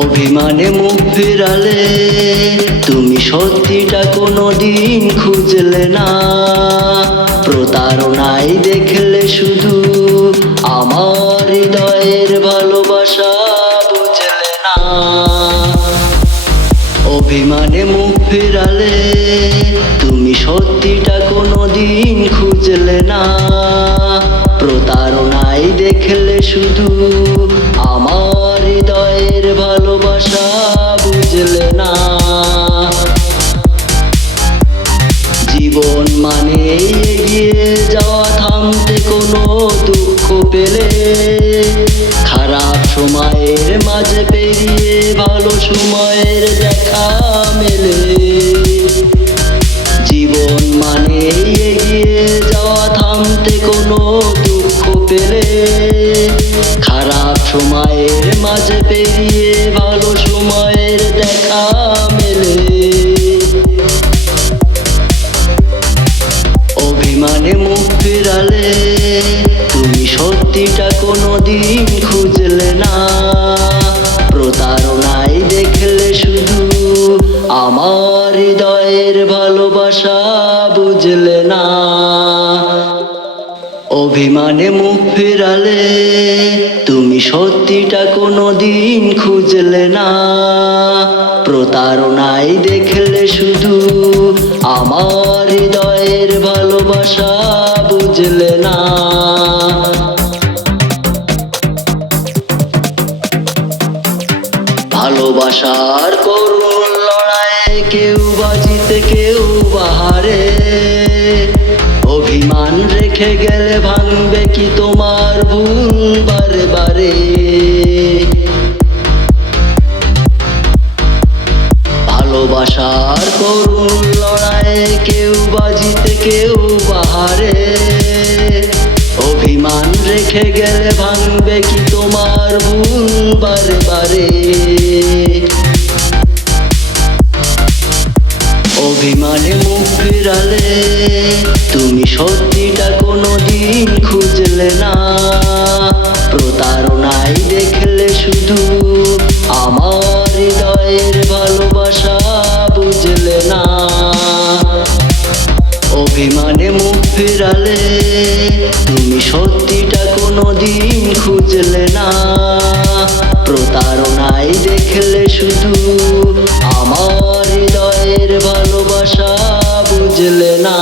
অভিমানে মুখ ফিরালে তুমি সত্যিটা কোনোদিন খুঁজলে না। প্রতারণায় দেখলে শুধু আমার হৃদয়ের ভালোবাসা বুঝলে না। অভিমানে মুখ ফিরালে তুমি সত্যিটা কোনোদিন খুঁজলে না। প্রতারণায় দেখলে শুধু আমার হৃদয়ের ভালোবাসা বুঝলে না। জীবন মানে এগিয়ে যাওয়া, থামতে কোনো দুঃখ পেলে, খারাপ সময়ের মাঝে পেরিয়ে ভালো সময়ের দেখা মেলে। জীবন মানে এগিয়ে যাওয়া, থামতে কোনো দুঃখ পেলে, খারাপ সময়ের মাঝে পেরিয়ে ভালো সময়ের দেখা মেলে। অভিমানে মুখ ফিরালে তুমি সত্যিটা কোনোদিন খুঁজলে না। প্রতারণায় দেখলে শুধু আমার হৃদয়ের ভালোবাসা বুঝলে না। অভিমানে মুখ ফিরালে তুমি সত্যিটা কোনোদিন খুঁজলে না। প্রতারণায় দেখলে শুধু আমার হৃদয়ের ভালোবাসা বুঝলে না। ভালোবাসার করুণ লড়াইয়ে কেউ বা জিতে কেউ বা হারে। অভিমান রেখে গেলে ভাঙবে কি তোমার ভুল বারে বারে। ভালোবাসার করুণ লড়াইয়ে কেউ বা জিতে কেউ বা হারে। অভিমান রেখে গেলে ভাঙবে কি তোমার ভুল বারে বারে। অভিমানে মুখ ফিরালে তুমি সত্যিটা কোনোদিন খুঁজলে না। প্রতারণায় দেখলে শুধু আমার হৃদয়ের ভালোবাসা বুঝলে না। অভিমানে মুখ ফিরালে তুমি সত্যিটা কোনোদিন খুঁজলে না। প্রতারণায় দেখলে শুধু আমার হৃদয়ের ভালোবাসা বুঝলে না।